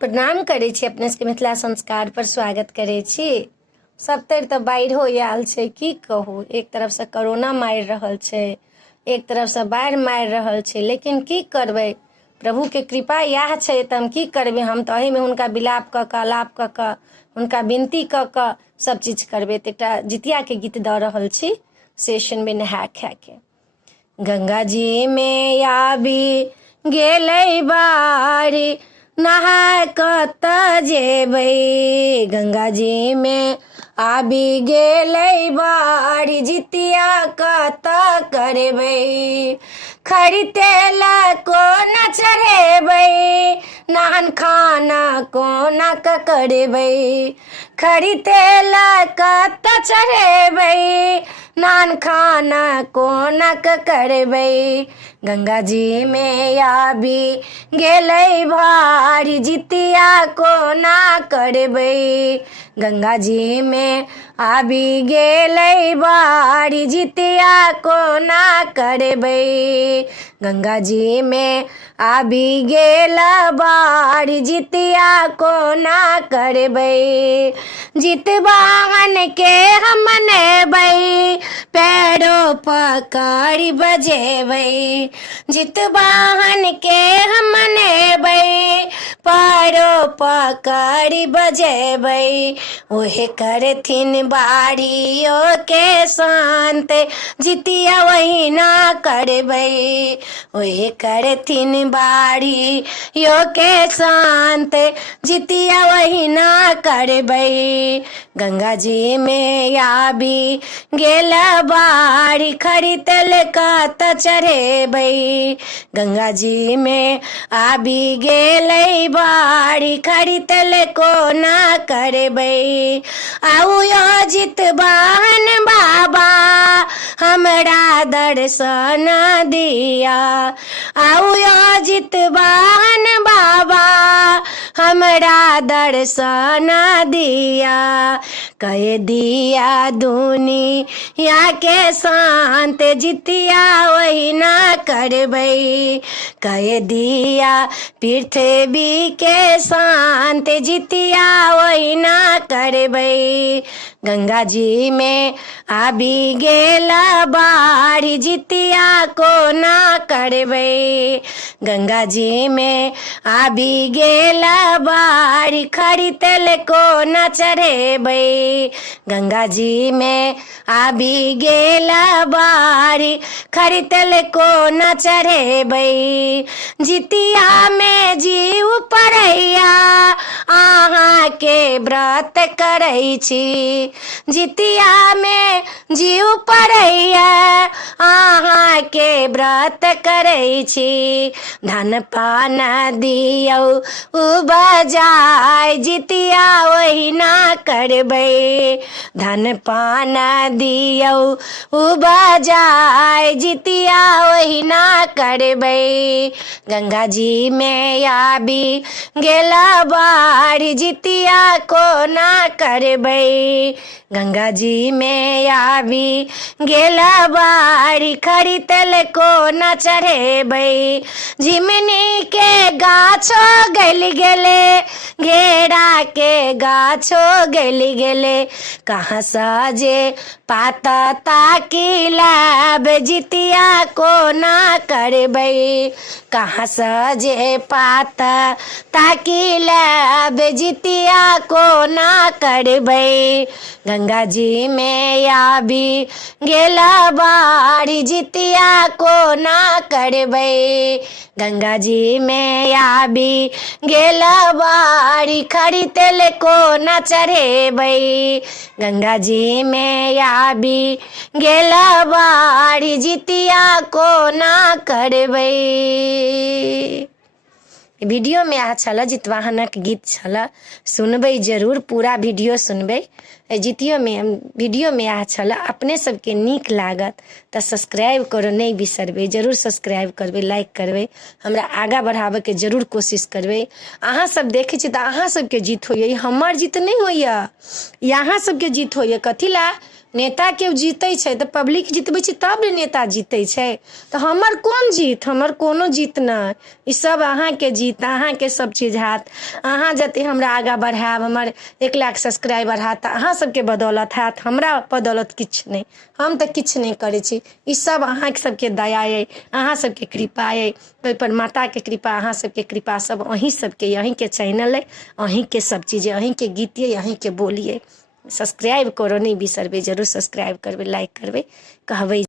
प्रणाम करै छी, अपने सबके मिथिला संस्कार पर स्वागत करै छी। सब तर तऽ बाढ़िओ आयल छै, की कहू। एक तरफसँ कोरोना मारि रहल छै, एक तरफसँ बाढ़ि मारि रहल छै, लेकिन की करबै, प्रभुके कृपा इएह छै तऽ हम की करबै। हम तऽ एहिमे हुनका विलाप कऽ कऽ आलाप कऽ कऽ हुनका विनती कऽ कऽ सब चीज करबै। तऽ एकटा जितियाके गीत दऽ रहल छी, से सुनबै नहा खाके। गंगा जी में आबी गेलै बारी, नहा कतऽ जेबै। गंगा जी में आबि गेलै बारी, जितिया कतऽ करबै। खरीतेल कोना चढ़ेबै, नान खाना कोना कऽ करबै। खरीतेल कतऽ चढ़ेबै, नान खाना कोना कऽ करबै। गंगा जी में आबि गेलै भारी, जितिया कोना करबै। गंगा जी में आबि गेलै बारी, जितिया कोना करबै। गंगा जी में आबि गेल बारी, जितिया कोना करबै। जितवाहन के हम मनेबै, पैरो पकड़ि बजेबै। जितवाहन के हम मनेबै, पैरो पकड़ि बजेबै। ओहे करथिन बारियो के शांत, जितिया ओहिना करबै। ओहे करथिन बारियो के शांत, जितिया ओहिना करबै। गंगा जी में आबि गेल बारी, खरीतेल कतऽ चढ़ेबै। गंगा जी में आबि गेलै बारी, खरीतेल कोना करबै। आउ यो जितवाहन बाबा, हमरा दर्शन दिया। आउ यो जितवाहन बाबा, हमरा दर्शन दिया। कह दिया दुनिया के शांत, जितिया ओहिना करबै। कह दिया पृथ्वी के शांत, जितिया ओहिना करबै। गंगा जी में आबि गेल बारी, जितिया कोना करबै। गंगा जी में आबि गेल बारी, खरीतेल कोना चढ़ेबै। गंगा जी में आबि गेल बारी, खरीतेल कोना चढ़ेबै। जितिया में जीव पड़ैया, अहाँके व्रत करै छी। जितिया में जीव पड़ैया, अहाँके व्रत करै छी। धन पान दियौ उपजाय, जितिया ओहिना करबै। धन पान दियौ उपजाय, जितिया ओहिना करबै। गंगा जी में आबि गेल बारी, जितिया कोना करबै। गंगा जी में आबि गेल बारी, खरीतेल कोना चढ़ेबै। झिमनी के गाछो गलि गेले, घेरा के गाछो गलि गेले। कहाँ सजे पात ताकि लाब, जितिया कोना करबै। कहाँ सजे पात ताकि लाब, जितिया कोना करबै। गंगा जी में आबि गेल बारी, जितिया कोना करबै। गंगा जी में आबि गेल बारी, खरीतेल कोना चढ़ेबै। गंगा जी में आबि गेल बारी, जितिया कोना करबै। वीडियो में आ छल, जितवाहनक गीत छल, सुनबै जरूर, पूरा वीडियो सुनबै। वीडियो में आ छल, अपने सबके नीक लागत तऽ सब्सक्राइब करो नहीं बिसरबै। जरूर सब्सक्राइब करबै, लाइक करबै, हमरा आगाँ बढ़ाबैके जरूर कोशिश करबै। अहाँ सब देखै छी तऽ अहाँ सबके जीत होइए, हमर जीत नहीं होइए, अहाँ सबके जीत होइए। कथी ला नेता केओ जीतै छै तऽ पब्लिक जितबै छै तब ने नेता जीतै छै। तऽ हमर कोन जीत, हमर कोनो जीत नहि, ई सब अहाँके जीत, अहाँके सब चीज हैत। अहाँ जते हमरा आगाँ बढ़ायब, हमर 1 लाख सब्सक्राइबर हैत तऽ अहाँ सबके बदौलत हैत, हमरा बदौलत किछु नहि। हम तऽ किछु नहि करै छी, ई सब अहाँ सबके दया अइ, अहाँ सबके कृपा अइ, ओहिपर माताके कृपा, अहाँ सबके कृपा, सब अहीं सबके, अहींके चैनल अइ, अहींके सब चीज अइ, अहींके गीत अइ, अहींके बोली अइ। सब्सक्राइब करो नहीं बिसरबै, जरूर सब्सक्राइब करबै, लाइक करबै, कहबै